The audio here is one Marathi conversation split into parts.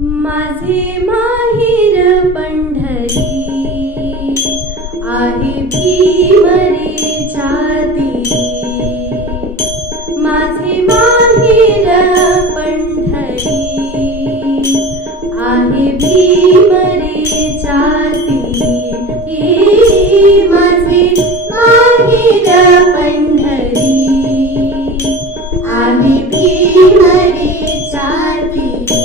माझे माहेर पंढरी आहे भीमरेच्या तीरी. माझे माहेर पंढरी आहे भीमरेच्या तीरी. माझे माहेर पंढरी आहे भीमरेच्या तीरी.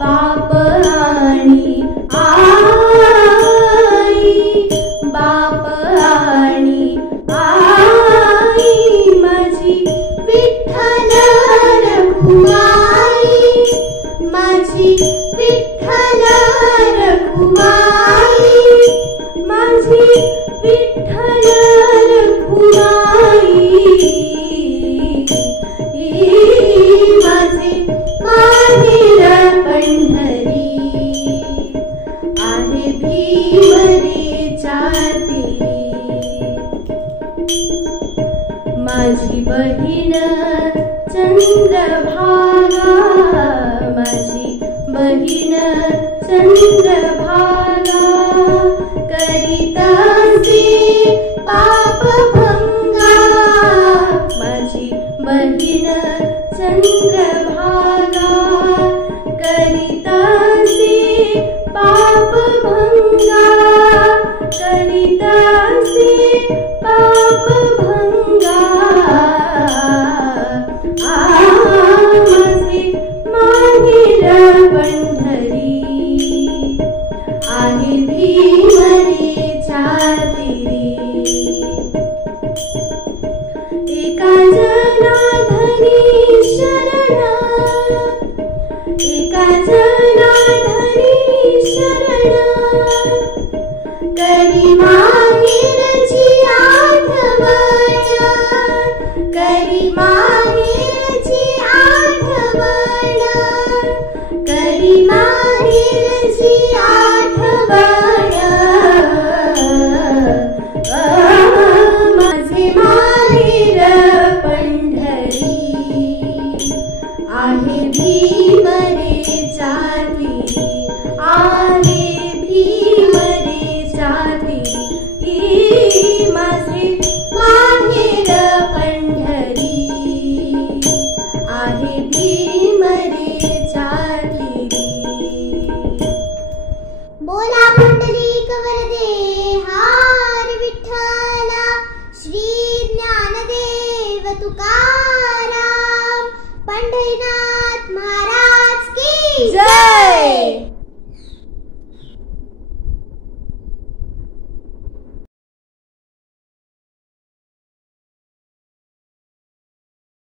बाप आणि आई, बाप आणि आई, माझी विठ्ठल रखुमाई, माझी विठ्ठल रखुमाई, माझी विठ्ठल रखुमाई. माझे माहेर पंढरी आहे भीमरेच्या तीरी. माझी बहीण चंद्रभागा, माझी बहीण चंद्रभागा, करीतासी पापभंगा. माझी बहीण चंद्रभागा, करीतासी पापभंगा, करीतासी पापभंगा. माझे माहेर पंढरी आहे भीमरेच्या तीरी. एका जनार्दनी शरण, एका जनार्दनी शरण, करी माहेरची आठवण, करी माहेरची आठवण, करी माहेरची आठवण. माझे माहेर पंढरी आहे भीमरेच्या तीरी, आहे भीमरेच्या तीरी. माझे माहेर पंढरी आहे भीमरेच्या तीरी. बोला पुंडलिक वरदे हर विठ्ठला, श्री ज्ञानदेव तुकाराम, पंढरीनाथ महाराज की जय.